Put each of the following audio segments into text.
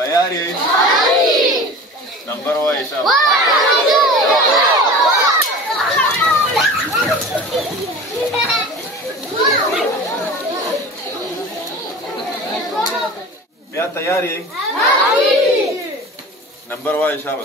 تیار یې؟ نمبر وایي شابه. بیا تیار یې؟ نمبر وایي شابه.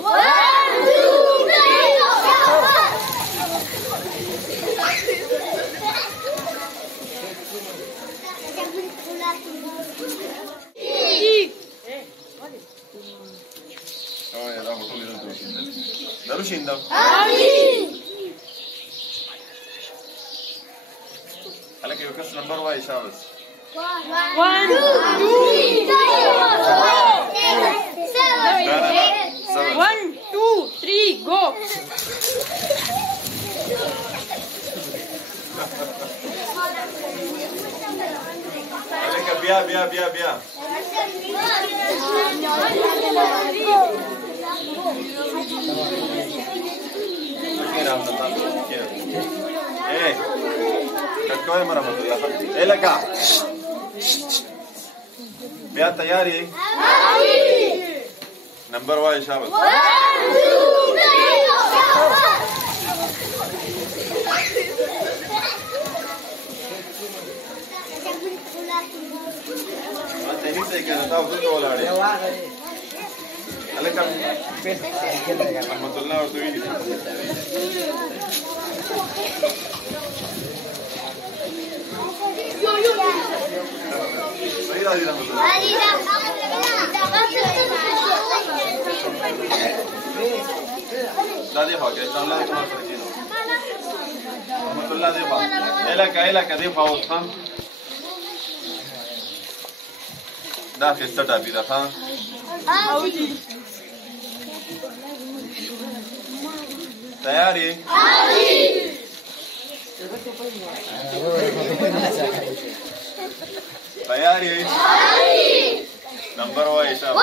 دارو شیندم. هلکه یو کس نمبر وایي شابه. 1 2 3 go. هلکه بیا بیا بیا بیا. کټکوی مرحمت الله. لکه بیا تیار یې؟ نمبر وایي شابه. تنیسه کنه تا وګورئ ولاړې. هلکه رحمت الله ورته ویلي. صحیح راځي رحمت الله. دا دی خوا کې الله دې کومه سره کېنو. رحمت الله دې خوا. هلکه دې خوا اوس ښه. دا ښایسته ټاپي ده ښه. تیار یې؟ تیار یې؟ نمبر وایي شابه.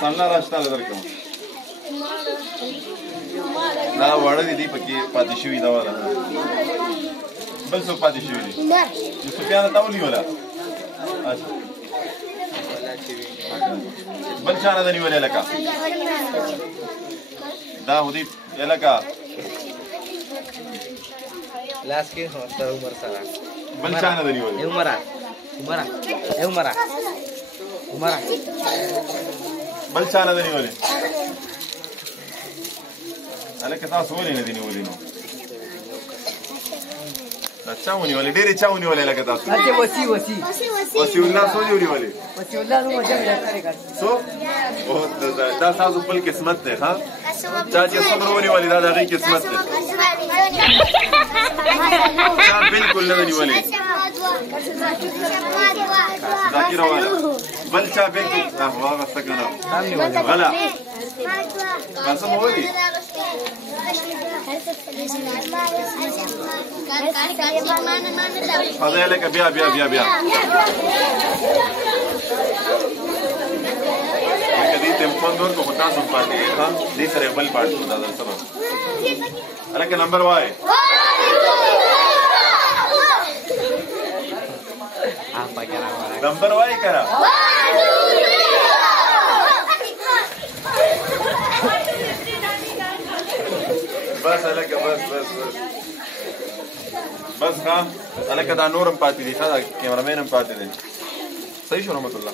سامنا راشته درکوم. دا واړه دي پکې پاتې شوي دا والا. بل څوک پاتې شوي دي؟ یوسفیانه تا ونیوله؟ بل چا نه ده نیولې لکه؟ دا خو دې لکه لاس کې سره عمر سره بل چا نه ده نیولې؟ عمره بل چا نه ده نیولې؟ هلکه تاسو ولې نه دي نیولې نو؟ دا چا ونیولې؟ ډېرې چا ونیولې لکه تاسو؟ وسیع الله څو دې ونیولې؟ وسیع الله نو مجمع څو؟ دا تاسو خپل قسمت دی ښه؟ چا چې صبر ونیولې دا د هغې قسمت دی. چا بلکل نه ده نیولې؟ ذاکره والا. بل چا بلکل واغسته که نه؟ غله قاسم ولې؟ خدای لکه بیا بیا بیا بیا. لکه دې ته مې خوند ورکړو خو تاسو هم پاتې یې ښه. دې سره یې بل پاټ شو دا در سره. هلکه نمبر وایې؟ نمبر وایې که نه؟ بس هلکه بس ښه. هلکه دا نور هم پاتې دي ښه. دا کیمرامین هم پاتې دی. صحیح شو رحمت الله.